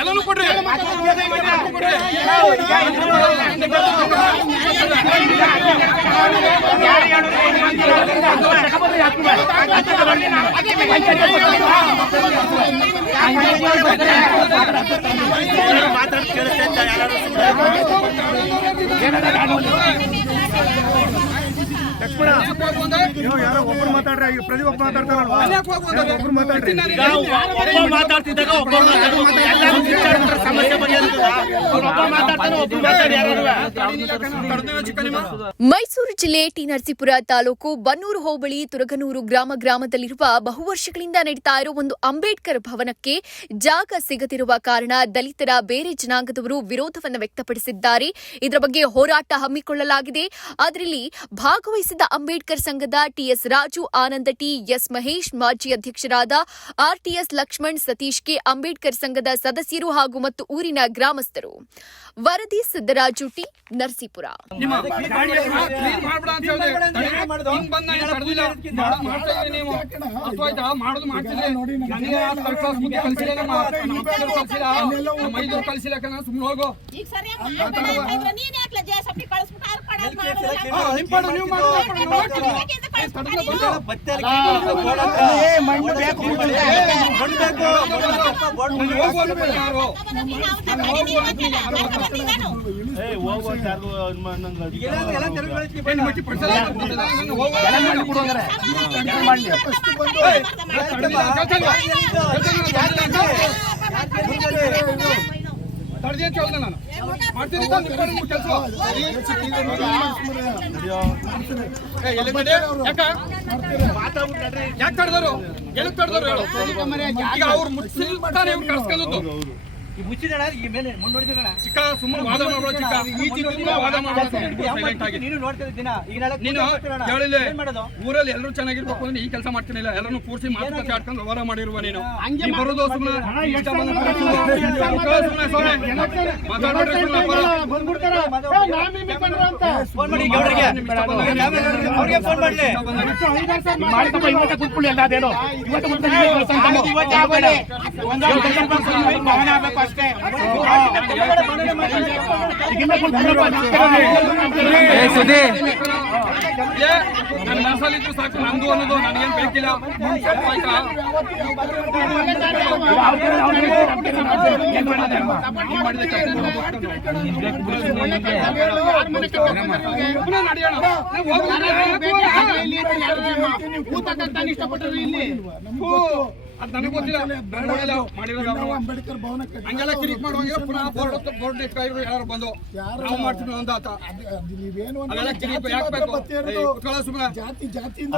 ಎಲ್ಲರೂ ಕೊಡ್ರಿ. ಯಾರೋ ಒಬ್ರು ಮಾತಾಡ್ರಿ, ಪ್ರತಿ ಒಬ್ಬ ಮಾತಾಡ್ತಾರಲ್ವಾ, ಒಬ್ರು ಮಾತಾಡ್ರಿ. ಮಾತಾಡ್ತಿದ್ದಾಗ ಸಮಸ್ಯೆ ಮೈಸೂರು ಜಿಲ್ಲೆ ಟಿ ನರಸೀಪುರ ತಾಲೂಕು ಬನ್ನೂರು ಹೋಬಳಿ ತುರಗನೂರು ಗ್ರಾಮದಲ್ಲಿರುವ ಬಹುವರ್ಷಗಳಿಂದ ನಡೀತಾ ಇರುವ ಒಂದು ಅಂಬೇಡ್ಕರ್ ಭವನಕ್ಕೆ ಜಾಗ ಸಿಗದಿರುವ ಕಾರಣ ದಲಿತರ ಬೇರೆ ಜನಾಂಗದವರು ವಿರೋಧವನ್ನು ವ್ಯಕ್ತಪಡಿಸಿದ್ದಾರೆ. ಇದರ ಬಗ್ಗೆ ಹೋರಾಟ ಹಮ್ಮಿಕೊಳ್ಳಲಾಗಿದೆ. ಅದರಲ್ಲಿ ಭಾಗವಹಿಸಿದ ಅಂಬೇಡ್ಕರ್ ಸಂಘದ ಟಿಎಸ್ ರಾಜು, ಆನಂದ ಟಿ, ಎಸ್ ಮಹೇಶ್, ಮಾಜಿ ಅಧ್ಯಕ್ಷರಾದ ಆರ್ಟಿಎಸ್ ಲಕ್ಷ್ಮಣ್, ಸತೀಶ್ಗೆ, ಅಂಬೇಡ್ಕರ್ ಸಂಘದ ಸದಸ್ಯರು ಹಾಗೂ ಮತ್ತು ಊರಿನ ಗ್ರಾಮಸ್ಥರು. ವರದಿ ಸಿದ್ದರಾಜು, ಟಿ ನರಸೀಪುರ. ಯಾಕೆ ತಡೆದರು? ಎಲ್ಲಿ ತಡೆದರು ಹೇಳು? ಈಗ ಅವ್ರು ಮುಚ್ಚಿಲ್ತಾನೆ ಕಳ್ಸ್ಕೊಂಡದ್ದು ಮುಚ್ಚಿದಣ ಈ ಮೇಲೆ ಮುಂದೋಡಿದಣ ಚಿಕ್ಕ ಸುಮ್ಮನೆ ವಾದ ಮಾಡೋ ಚಿಕ್ಕ ಈ ಚಿಕ್ಕ ವಾದ ನೀನು ನೋಡ್ತಿದ್ದೀನ ಈಗ ನೀನು ಹೇಳಿಲ್ಲ ಊರಲ್ಲಿ ಎಲ್ಲರೂ ಚೆನ್ನಾಗಿರ್ಬೇಕು ಅಂದ್ರೆ ಈ ಕೆಲಸ ಮಾಡ್ತೀನಿಲ್ಲ. ಎಲ್ಲರನ್ನು ಕೂರಿಸಿ ಮಾತುಕತೆ ಆಡ್ಕೊಂಡು ವ್ಯವಹಾರ ಮಾಡಿರುವ ನೀನು ಬರೋದು ಸುಮ್ಮನೆ ನನ್ನ ಮನಸ್ಸಲ್ಲಿದ್ರು ಸಾಕು, ನಂದು ಅನ್ನೋದು ನನಗೇನು ಬೇಕಿಲ್ಲ. ಅದು ನನಗೆ ಗೊತ್ತಿಲ್ಲ. ಅಂಬೇಡ್ಕರ್ ಭವನ ಹಂಗೆಲ್ಲ ಕಿರಿಕ್ ಮಾಡುವಂಗೆ ಪುನಃ ಬೋರ್ಡ್ ಯಾರು ಬಂದು ನಾವು ಮಾಡ್ತೀವಿ ಅಂದಾತ ಅದೆಲ್ಲ ಕಿರಿಕ್ ಯಾಕೆ ಬೇಕು? ಕುತ್ಕೊಳ್ಳೋ ಸುಮ್ಮನೆ ಜಾತಿ ಜಾತಿಯಿಂದ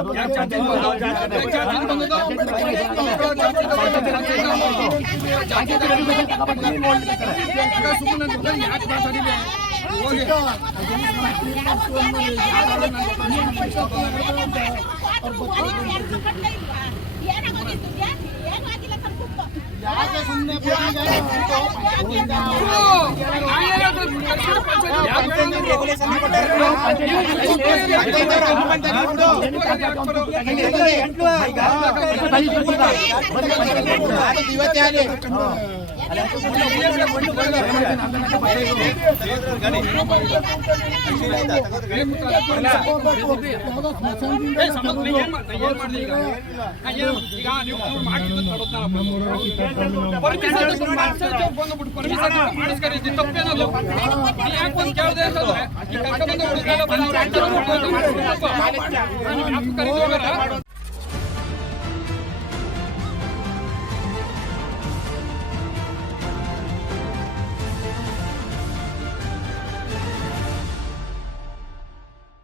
ಸುಮ್ಮನೆ ಯಾಕೆ ಮಾತಾಡಿದೆ ಹೋಗಿ ತಪ್ಪೇನಲ್ಲ